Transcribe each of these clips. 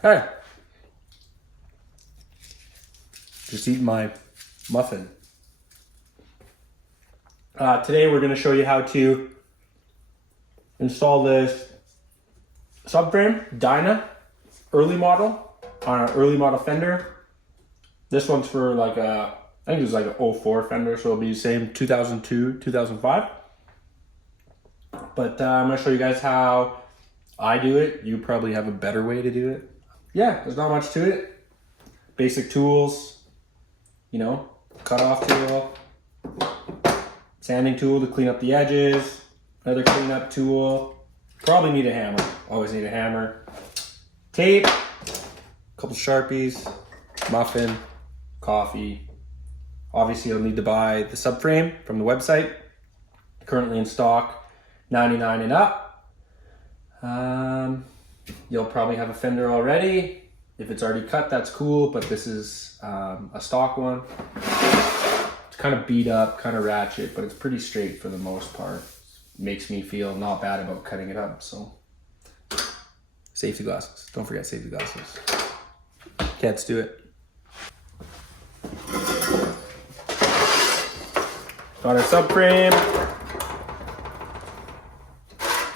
Hey, just eating my muffin. Today we're going to show you how to install this subframe Dyna early model on an early model fender. This one's for like I think it's like a 04 fender, so it'll be the same 2002, 2005. But I'm going to show you guys how I do it. You probably have a better way to do it. Yeah, there's not much to it. Basic tools, you know, cut off tool, sanding tool to clean up the edges, another cleanup tool. Probably need a hammer, always need a hammer. Tape, a couple Sharpies, muffin, coffee. Obviously you'll need to buy the subframe from the website. Currently in stock, $99 and up. You'll probably have a fender already. If it's already cut, that's cool, but this is a stock one. It's kind of beat up, kind of ratchet, but it's pretty straight for the most part. Makes me feel not bad about cutting it up, so. Safety glasses, don't forget safety glasses. Cats do it. Got our subframe.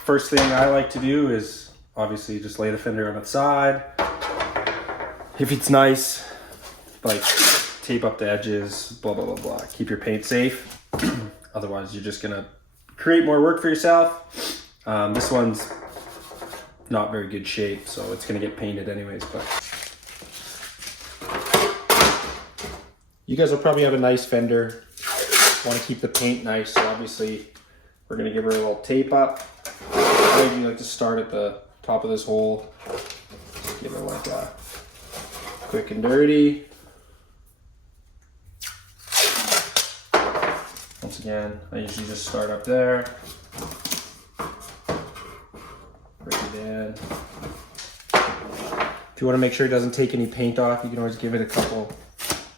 First thing I like to do is obviously just lay the fender on its side. If it's nice, like tape up the edges, blah, blah, blah, blah. Keep your paint safe. Otherwise, you're just gonna create more work for yourself. This one's not very good shape, so it's gonna get painted anyways, but you guys will probably have a nice fender. Want to keep the paint nice, so obviously we're gonna give her a little tape up. I usually like to start at the top of this hole. Give her like a quick and dirty. Once again, I usually just start up there. Break it in. If you want to make sure it doesn't take any paint off, you can always give it a couple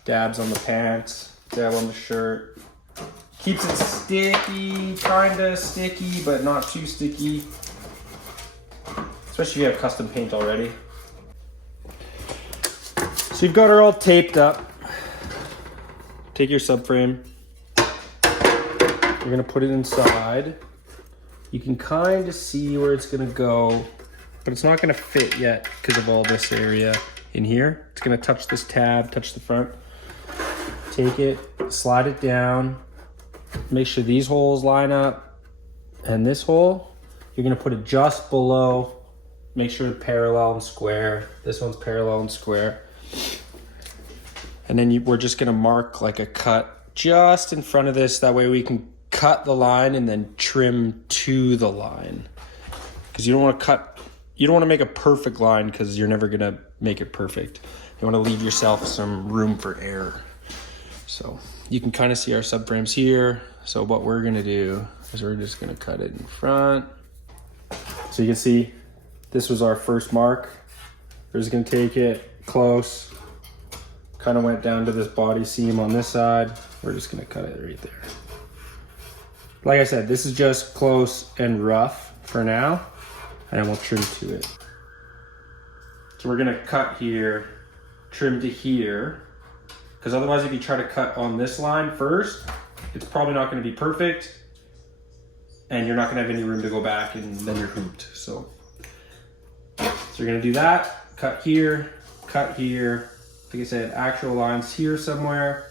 dabs on the pants, dab on the shirt. Keeps it sticky, kinda sticky, but not too sticky. Especially if you have custom paint already. So you've got her all taped up. Take your subframe. We're gonna put it inside. You can kind of see where it's gonna go, but it's not gonna fit yet because of all this area in here. It's gonna touch this tab, touch the front. Take it, slide it down. Make sure these holes line up. And this hole, you're gonna put it just below. Make sure it's parallel and square. This one's parallel and square. And then we're just gonna mark like a cut just in front of this. That way we can cut the line and then trim to the line. Because you don't wanna make a perfect line because you're never gonna make it perfect. You wanna leave yourself some room for error. So you can kind of see our subframes here. So what we're gonna do is we're just gonna cut it in front. So you can see this was our first mark. We're just gonna take it close. Kind of went down to this body seam on this side. We're just gonna cut it right there. Like I said, this is just close and rough for now, and then we'll trim to it. So we're gonna cut here, trim to here, because otherwise if you try to cut on this line first, it's probably not gonna be perfect, and you're not gonna have any room to go back, and then you're hooped. So you're gonna do that, cut here, like I said, actual lines here somewhere.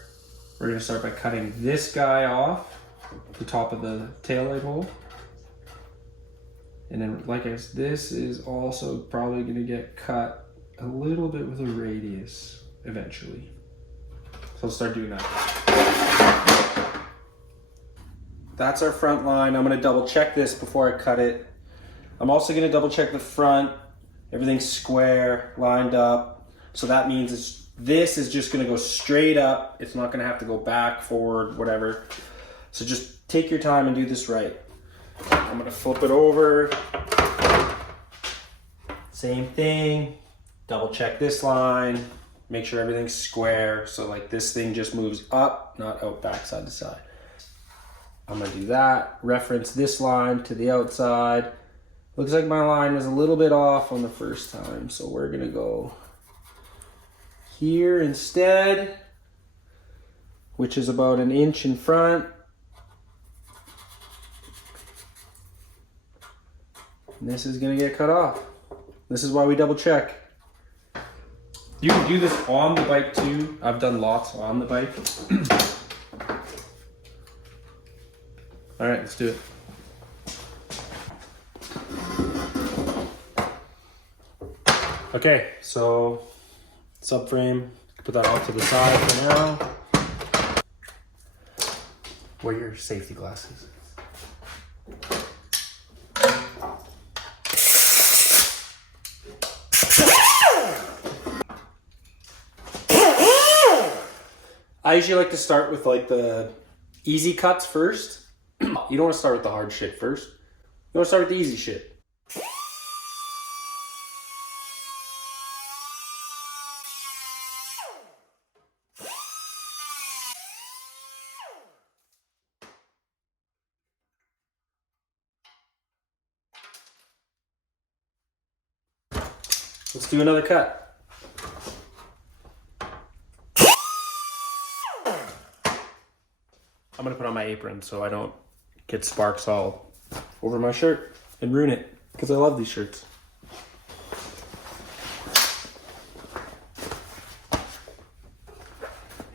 We're gonna start by cutting this guy off, the top of the taillight hole. And then, like I said, this is also probably gonna get cut a little bit with a radius eventually. So let's start doing that. That's our front line. I'm gonna double check this before I cut it. I'm also gonna double check the front. Everything's square, lined up. So that means this is just gonna go straight up. It's not gonna have to go back, forward, whatever. So just take your time and do this right. I'm gonna flip it over. Same thing. Double check this line. Make sure everything's square. So like this thing just moves up, not out, back, side to side. I'm gonna do that. Reference this line to the outside. Looks like my line was a little bit off on the first time, so we're gonna go here instead, which is about 1 inch in front. And this is gonna get cut off. This is why we double check. You can do this on the bike too. I've done lots on the bike. All right, let's do it. Okay, so subframe, put that off to the side for now. Wear your safety glasses. I usually like to start with like the easy cuts first. You don't want to start with the hard shit first. You want to start with the easy shit. Let's do another cut. I'm gonna put on my apron so I don't get sparks all over my shirt and ruin it, because I love these shirts.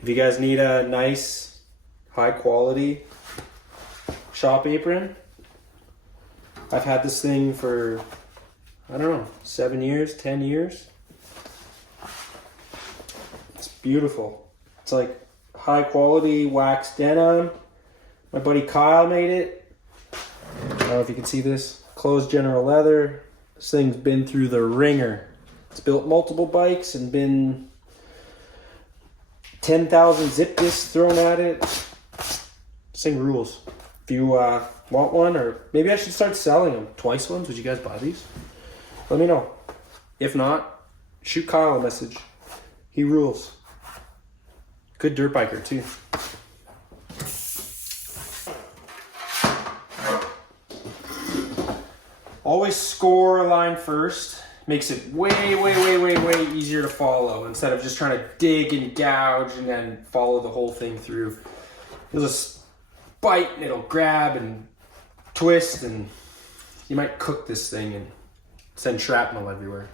If you guys need a nice, high quality shop apron, I've had this thing for, I don't know, 7 years, 10 years. It's beautiful. It's like high quality wax denim. My buddy Kyle made it. I don't know if you can see this. Closed General Leather. This thing's been through the ringer. It's built multiple bikes and been 10,000 zip discs thrown at it. This thing rules. If you want one, or maybe I should start selling them. Twice ones, would you guys buy these? Let me know. If not, shoot Kyle a message. He rules. Good dirt biker too. Always score a line first. Makes it way easier to follow instead of just trying to dig and gouge and then follow the whole thing through. You'll just bite and it'll grab and twist, and you might cook this thing and send shrapnel everywhere.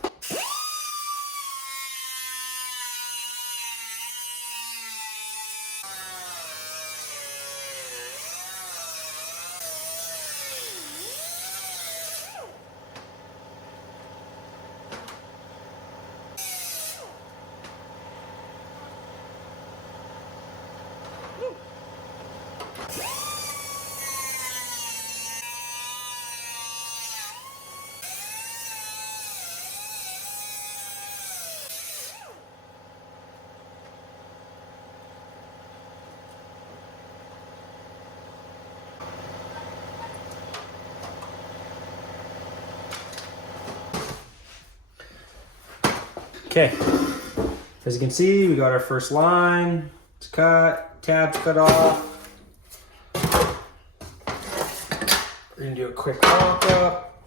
Okay, as you can see, we got our first line. It's cut, tabs cut off. We're gonna do a quick mock up.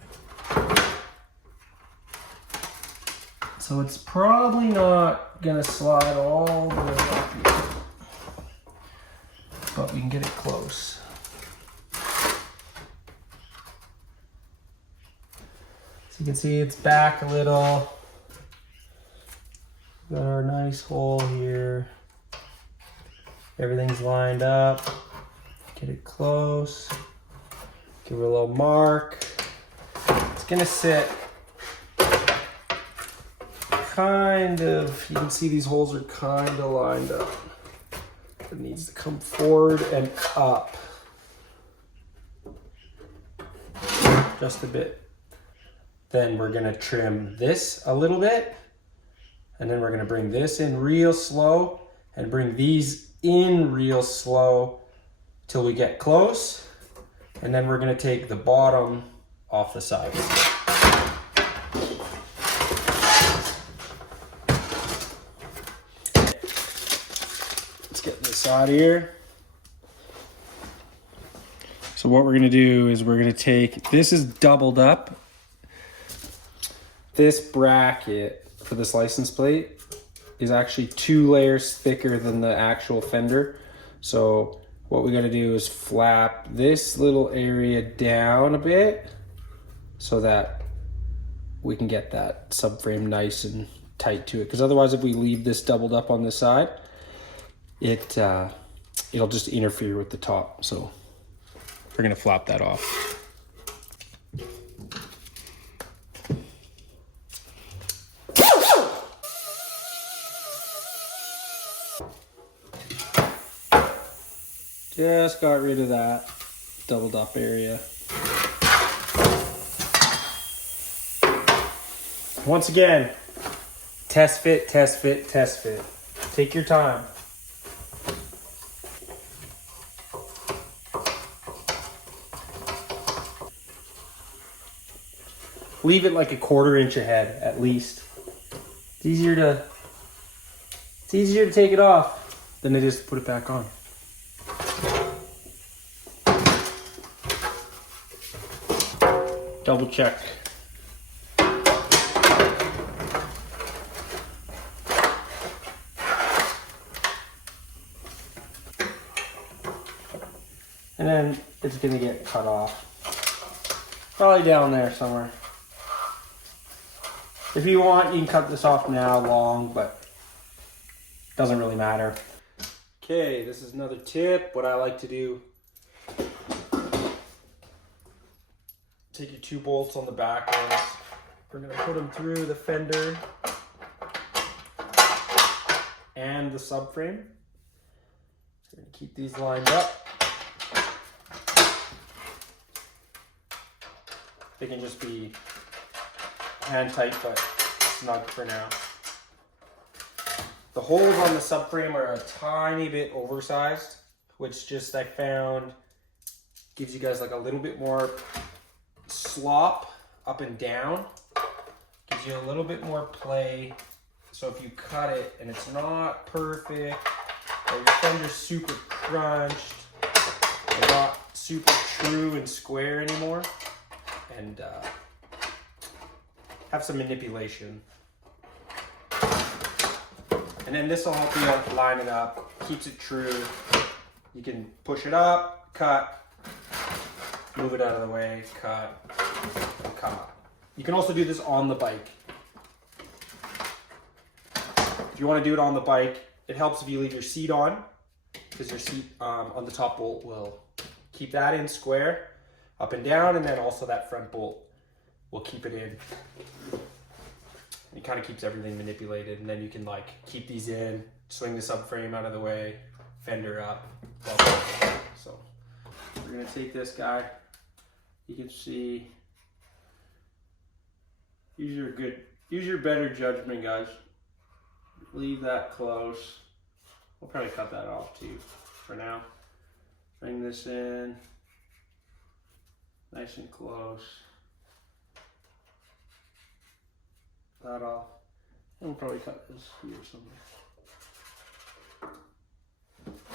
So it's probably not gonna slide all the way up here, but we can get it close. So you can see it's back a little. Got our nice hole here. Everything's lined up. Get it close. Give it a little mark. It's gonna sit kind of, you can see these holes are kind of lined up. It needs to come forward and up. Just a bit. Then we're gonna trim this a little bit. And then we're gonna bring this in real slow and bring these in real slow till we get close. And then we're gonna take the bottom off the sides. Let's get this out of here. So what we're gonna do is we're gonna take, this is doubled up This bracket for this license plate is actually 2 layers thicker than the actual fender. So what we gotta do is flap this little area down a bit so that we can get that subframe nice and tight to it. Because otherwise, if we leave this doubled up on this side, it'll just interfere with the top. So we're gonna flap that off. Just got rid of that doubled up area. Once again, test fit, test fit, test fit. Take your time. Leave it like a 1/4 inch ahead at least. It's easier to take it off than it is to put it back on. Double check. And then it's gonna get cut off. Probably down there somewhere. If you want, you can cut this off now long, but it doesn't really matter. Okay, this is another tip. What I like to do, take your 2 bolts on the back ones. We're gonna put them through the fender and the subframe. We're gonna keep these lined up. They can just be hand tight, but snug for now. The holes on the subframe are a tiny bit oversized, which just I found gives you guys like a little bit more slop up and down. Gives you a little bit more play. So if you cut it and it's not perfect, or your fender's super crunched, or not super true and square anymore, and have some manipulation. And then this will help you line it up, keeps it true. You can push it up, cut, move it out of the way, cut, cut. You can also do this on the bike. If you want to do it on the bike, it helps if you leave your seat on, because your seat on the top bolt will keep that in square, up and down, and then also that front bolt will keep it in. It kind of keeps everything manipulated, and then you can like keep these in, swing the subframe out of the way, fender up. So we're gonna take this guy. You can see, use your better judgment, guys. Leave that close. We'll probably cut that off too for now. Bring this in, nice and close. That off. And we'll probably cut this here somewhere.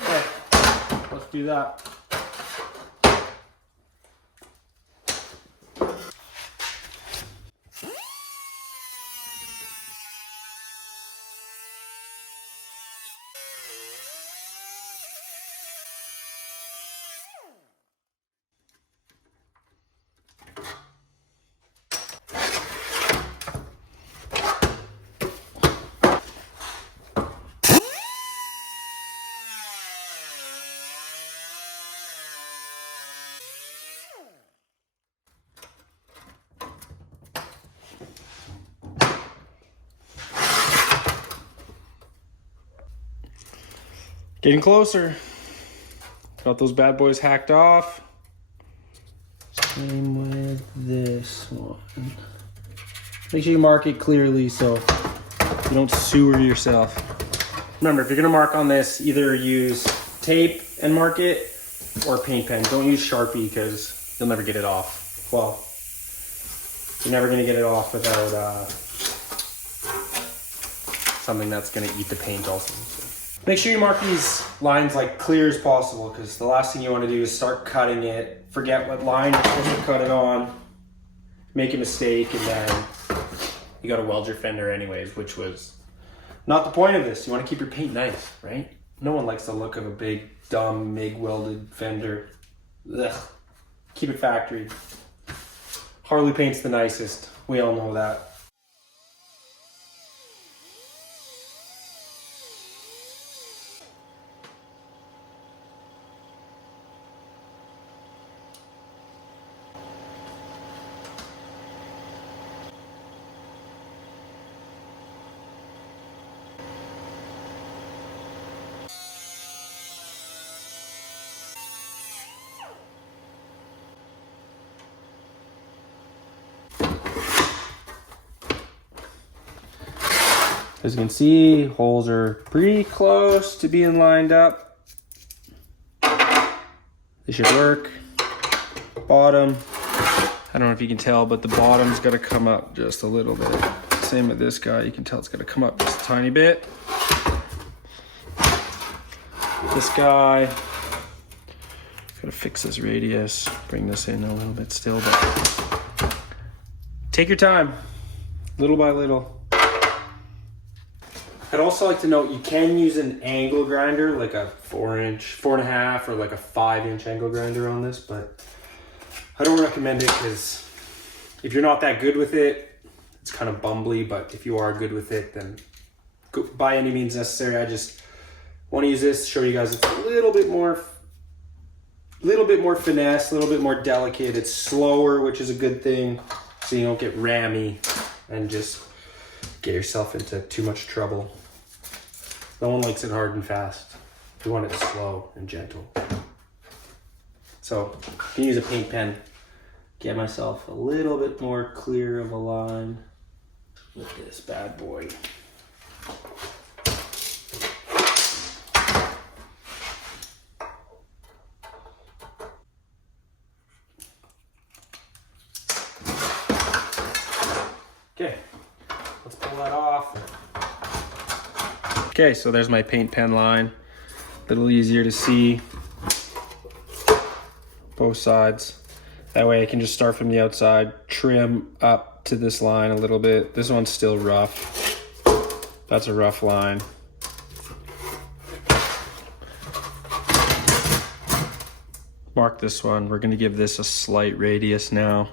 Okay, let's do that. Getting closer. Got those bad boys hacked off. Same with this one. Make sure you mark it clearly so you don't sewer yourself. Remember, if you're gonna mark on this, either use tape and mark it or paint pen. Don't use Sharpie because you'll never get it off. Well, you're never gonna get it off without something that's gonna eat the paint also. So. Make sure you mark these lines like clear as possible, because the last thing you want to do is start cutting it, forget what line you're supposed to cut it on, make a mistake, and then you gotta weld your fender anyways, which was not the point of this. You wanna keep your paint nice, right? No one likes the look of a big, dumb, MIG welded fender. Ugh. Keep it factory. Harley paint's the nicest. We all know that. As you can see, holes are pretty close to being lined up. They should work. Bottom, I don't know if you can tell, but the bottom's gotta come up just a little bit. Same with this guy, you can tell it's gotta come up just a tiny bit. This guy, gotta fix this radius, bring this in a little bit still, but take your time, little by little. I'd also like to note you can use an angle grinder, like a 4-inch, 4.5, or like a 5-inch angle grinder on this, but I don't recommend it because if you're not that good with it, it's kind of bumbly, but if you are good with it, then go, by any means necessary. I just want to use this to show you guys it's a little bit more finesse, a little bit more delicate. It's slower, which is a good thing, so you don't get rammy and just get yourself into too much trouble. No one likes it hard and fast. We want it slow and gentle. So I can use a paint pen, get myself a little bit more clear of a line with this bad boy. Okay, let's pull that off. Okay, so there's my paint pen line. A little easier to see both sides. That way I can just start from the outside, trim up to this line a little bit. This one's still rough. That's a rough line. Mark this one. We're gonna give this a slight radius now.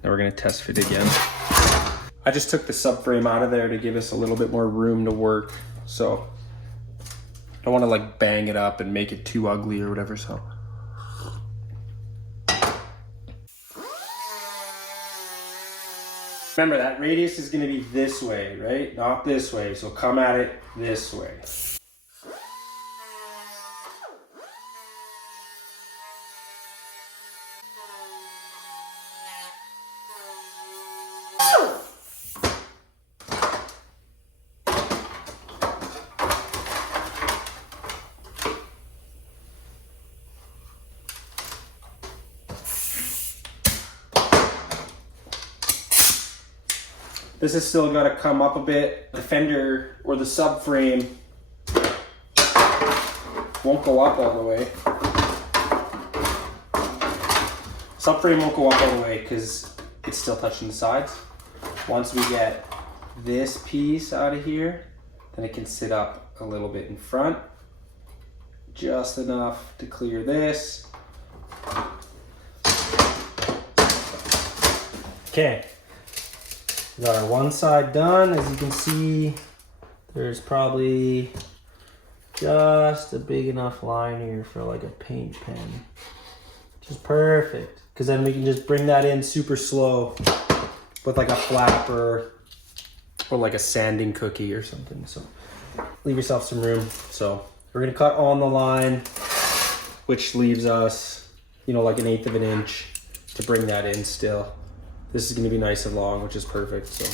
Then we're gonna test fit again. I just took the subframe out of there to give us a little bit more room to work. So I don't want to like bang it up and make it too ugly or whatever. So remember that radius is going to be this way, right? Not this way. So come at it this way. This has still got to come up a bit. The fender or the subframe won't go up all the way. Subframe won't go up all the way because it's still touching the sides. Once we get this piece out of here, then it can sit up a little bit in front. Just enough to clear this. Okay. Got our one side done. As you can see, there's probably just a big enough line here for like a paint pen. Which is perfect, because then we can just bring that in super slow with like a flapper or like a sanding cookie or something. So leave yourself some room. So we're gonna cut on the line, which leaves us, you know, like 1/8 of an inch to bring that in still. This is going to be nice and long, which is perfect. So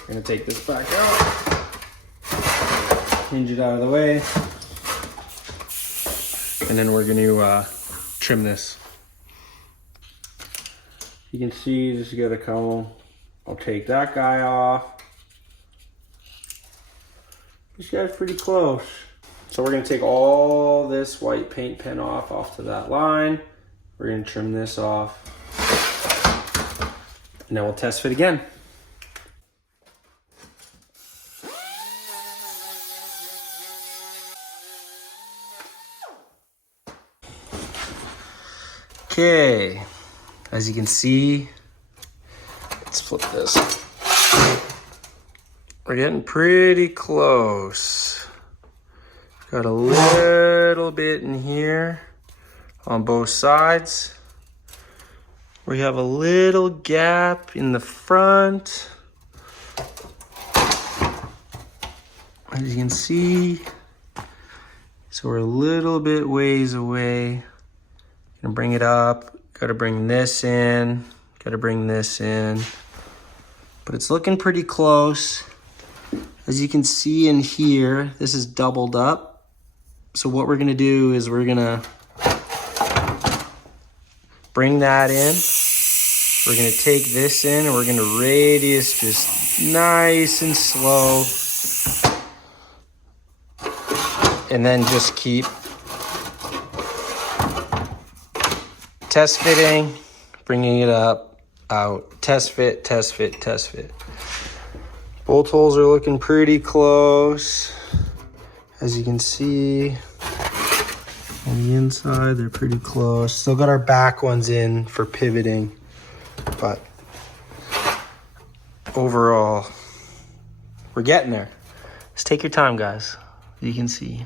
I'm going to take this back out, hinge it out of the way, and then we're going to trim this. You can see this is going to come. I'll take that guy off. This guy's pretty close. So we're going to take all this white paint pen off to that line. We're going to trim this off. Now we'll test fit again. Okay, as you can see, let's flip this. We're getting pretty close. Got a little bit in here on both sides. We have a little gap in the front. As you can see, so we're a little bit ways away. Gonna bring it up, gotta bring this in, gotta bring this in. But it's looking pretty close. As you can see in here, this is doubled up. So what we're gonna do is we're gonna bring that in. We're gonna take this in and we're gonna radius just nice and slow. And then just keep test fitting, bringing it up, out, test fit, test fit, test fit. Bolt holes are looking pretty close. As you can see, on the inside, they're pretty close. Still got our back ones in for pivoting, but overall, we're getting there. Just take your time, guys. You can see.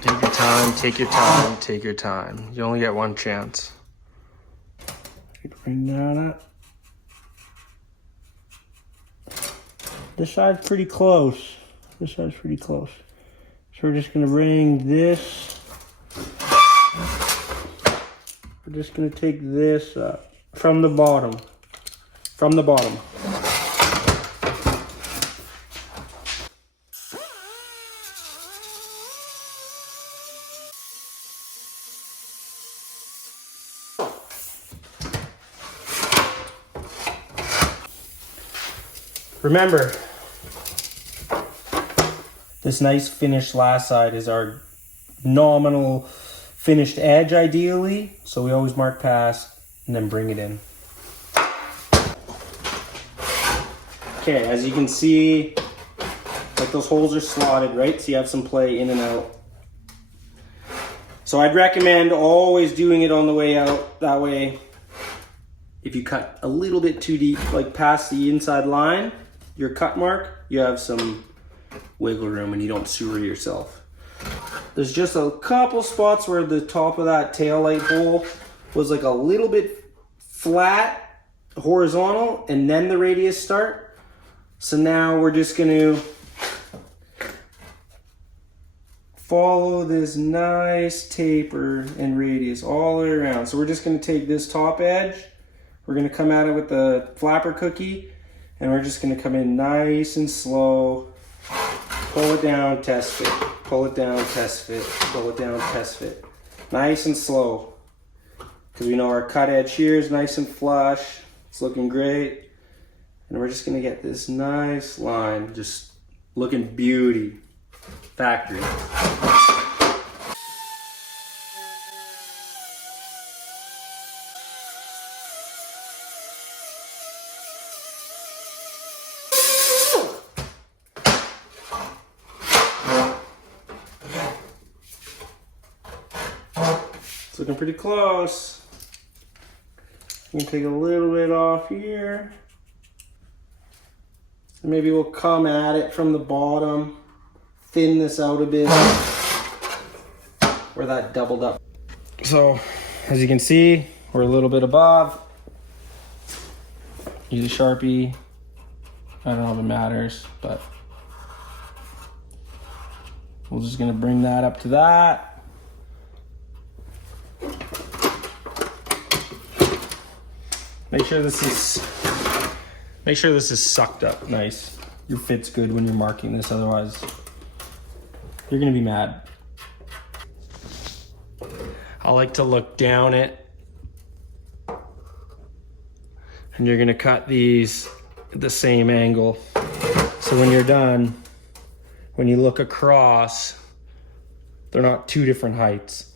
Take your time, take your time, take your time. You only get one chance. Bring that up. This side's pretty close. This side's pretty close. So we're just gonna bring this. We're just gonna take this up from the bottom. From the bottom. Remember, this nice finished last side is our nominal finished edge ideally. So we always mark past and then bring it in. Okay, as you can see, like those holes are slotted, right? So you have some play in and out. So I'd recommend always doing it on the way out. That way, if you cut a little bit too deep, like past the inside line, your cut mark, you have some wiggle room and you don't sewer yourself. There's just a couple spots where the top of that tail light hole was like a little bit flat, horizontal, and then the radius start. So now we're just gonna follow this nice taper and radius all the way around. So we're just gonna take this top edge, we're gonna come at it with the flapper cookie, and we're just gonna come in nice and slow, pull it down, test fit, pull it down, test fit, pull it down, test fit. Nice and slow. Because we know our cut edge here is nice and flush, it's looking great. And we're just gonna get this nice line, just looking beauty, factory. It's looking pretty close. I'm gonna take a little bit off here. And maybe we'll come at it from the bottom, thin this out a bit, where that doubled up. So, as you can see, we're a little bit above. Use a Sharpie. I don't know if it matters, but we're just gonna bring that up to that. Make sure this is sucked up nice. Your fit's good when you're marking this, otherwise you're gonna be mad. I like to look down it, and you're gonna cut these at the same angle. So when you're done, when you look across, they're not two different heights.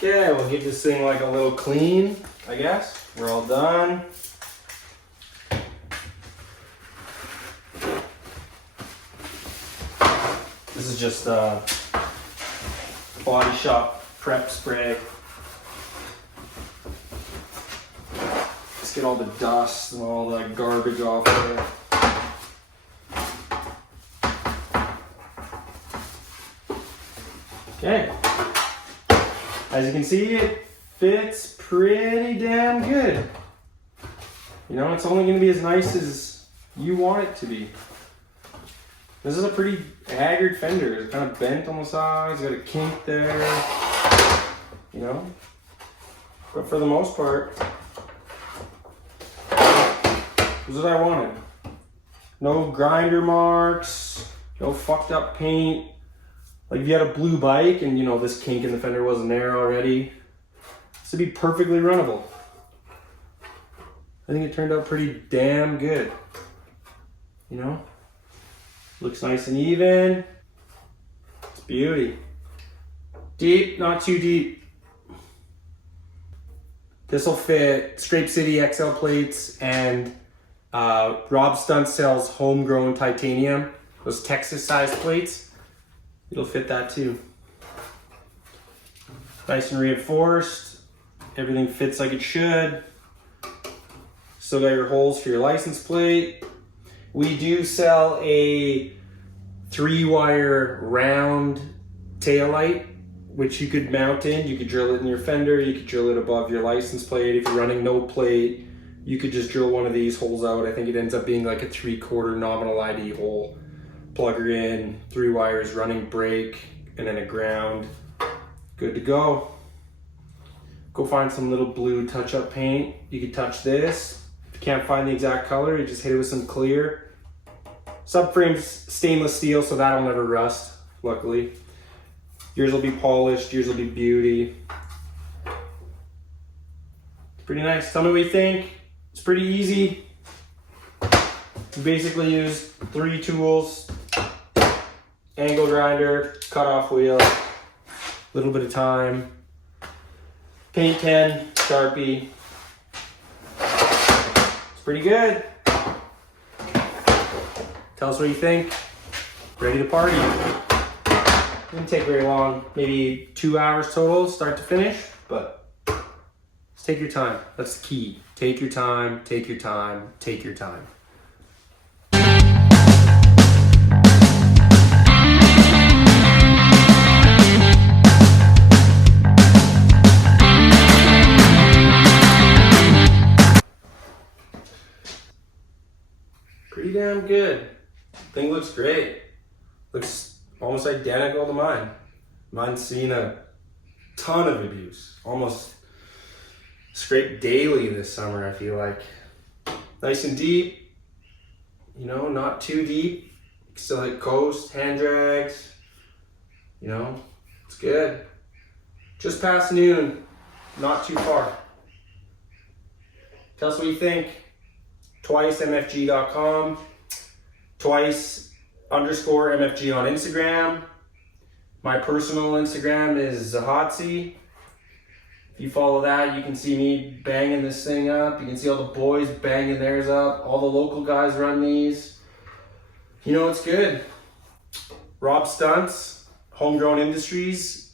Okay, we'll give this thing like a little clean, I guess. We're all done. This is just Body Shop prep spray. Let's get all the dust and all that garbage off there. Okay. As you can see, it fits pretty damn good. You know, it's only going to be as nice as you want it to be. This is a pretty haggard fender. It's kind of bent on the sides, got a kink there, you know. But for the most part, this is what I wanted. No grinder marks, no fucked up paint. Like if you had a blue bike and you know this kink in the fender wasn't there already, this would be perfectly runnable. I think it turned out pretty damn good. You know? Looks nice and even. It's beauty. Deep, not too deep. This will fit Scrape City XL plates and Rob Stunt sells homegrown titanium, those Texas sized plates. It'll fit that too. Nice and reinforced. Everything fits like it should. Still got your holes for your license plate. We do sell a 3-wire round tail light, which you could mount in. You could drill it in your fender. You could drill it above your license plate. If you're running no plate, you could just drill one of these holes out. I think it ends up being like a 3/4 nominal ID hole. Plug her in, 3 wires, running brake, and then a ground. Good to go. Go find some little blue touch-up paint. You can touch this. If you can't find the exact color, you just hit it with some clear. Subframe's stainless steel, so that'll never rust, luckily. Yours will be polished, yours will be beauty. Pretty nice. Tell me what you think. It's pretty easy. You basically use 3 tools. Angle grinder, cut-off wheel, little bit of time, paint pen, Sharpie. It's pretty good. Tell us what you think. Ready to party. Didn't take very long, maybe 2 hours total, start to finish, but just take your time. That's the key. Take your time, take your time, take your time. Pretty damn good. Thing looks great. Looks almost identical to mine. Mine's seen a ton of abuse. Almost scraped daily this summer, I feel like. Nice and deep. You know, not too deep. Still hit coast, hand drags. You know, it's good. Just past noon, not too far. Tell us what you think. TwiceMFG.com, twice_MFG on Instagram. My personal Instagram is Zahatsi. If you follow that, you can see me banging this thing up. You can see all the boys banging theirs up. All the local guys run these. You know, it's good. Rob Stunts, Homegrown Industries.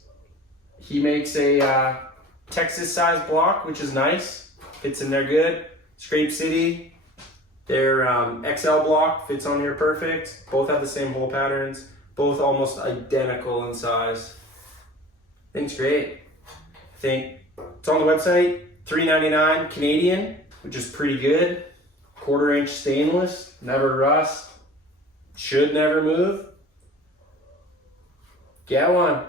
He makes a Texas-sized block, which is nice. Fits in there good. Scrape City. Their XL block fits on here perfect. Both have the same hole patterns. Both almost identical in size. Thing's great. I think it's on the website. $3.99 Canadian, which is pretty good. 1/4-inch stainless, never rust. Should never move. Get one.